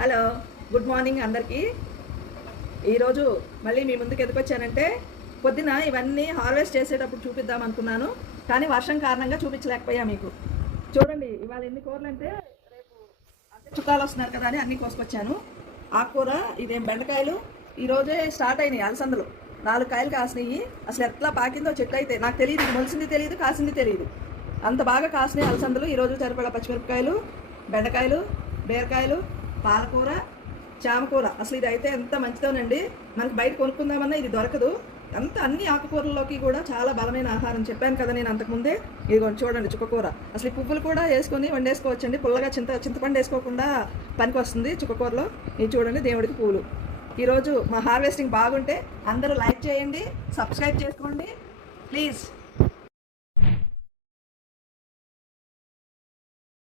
Hello, good morning అందరికీ. ఈరోజు మళ్ళీ మీ ముందుకు ఎందుకు వచ్చానంటే, పొద్దున ఇవన్నీ హార్వెస్ట్ చేసేటప్పుడు చూపిద్దాం అనుకున్నాను, కానీ వర్షం కారణంగా చూపించలేకపోయా మీకు. చూడండి, ఇవాళ ఎన్ని కూరలు అంటే రేపు అంటే చుట్టాలు వస్తున్నారు కదా అని అన్నీ కోసుకొచ్చాను. ఆకుకూర, ఇదేం బెండకాయలు ఈరోజే స్టార్ట్ అయినాయి. అలసందలు 4 కాయలు కాసినాయి. అసలు ఎట్లా పాకిందో చెట్టు అయితే నాకు తెలియదు, ఇది మొలిసింది తెలియదు, కాసింది తెలియదు. అంత బాగా కాసినాయి అలసందలు. ఈరోజు సరిపడా పచ్చిమిరపకాయలు, బెండకాయలు, బీరకాయలు, పాలకూర, చామకూర. అసలు ఇది అయితే ఎంత మంచిదోనండి. మనకి బయట కొనుక్కుందామన్నా ఇది దొరకదు. అన్ని ఆకుకూరల్లోకి కూడా చాలా బలమైన ఆహారం. చెప్పాను కదా నేను అంతకుముందే. ఇదిగోండి చూడండి, చుక్కకూర. అసలు ఈ పువ్వులు కూడా వేసుకొని వండేసుకోవచ్చండి. పుల్లగా చింతపండు వేసుకోకుండా పనికి వస్తుంది చుక్కకూరలో. ఇది చూడండి, దేవుడికి పూలు. ఈరోజు మా హార్వెస్టింగ్ బాగుంటే అందరూ లైక్ చేయండి, సబ్స్క్రైబ్ చేసుకోండి ప్లీజ్.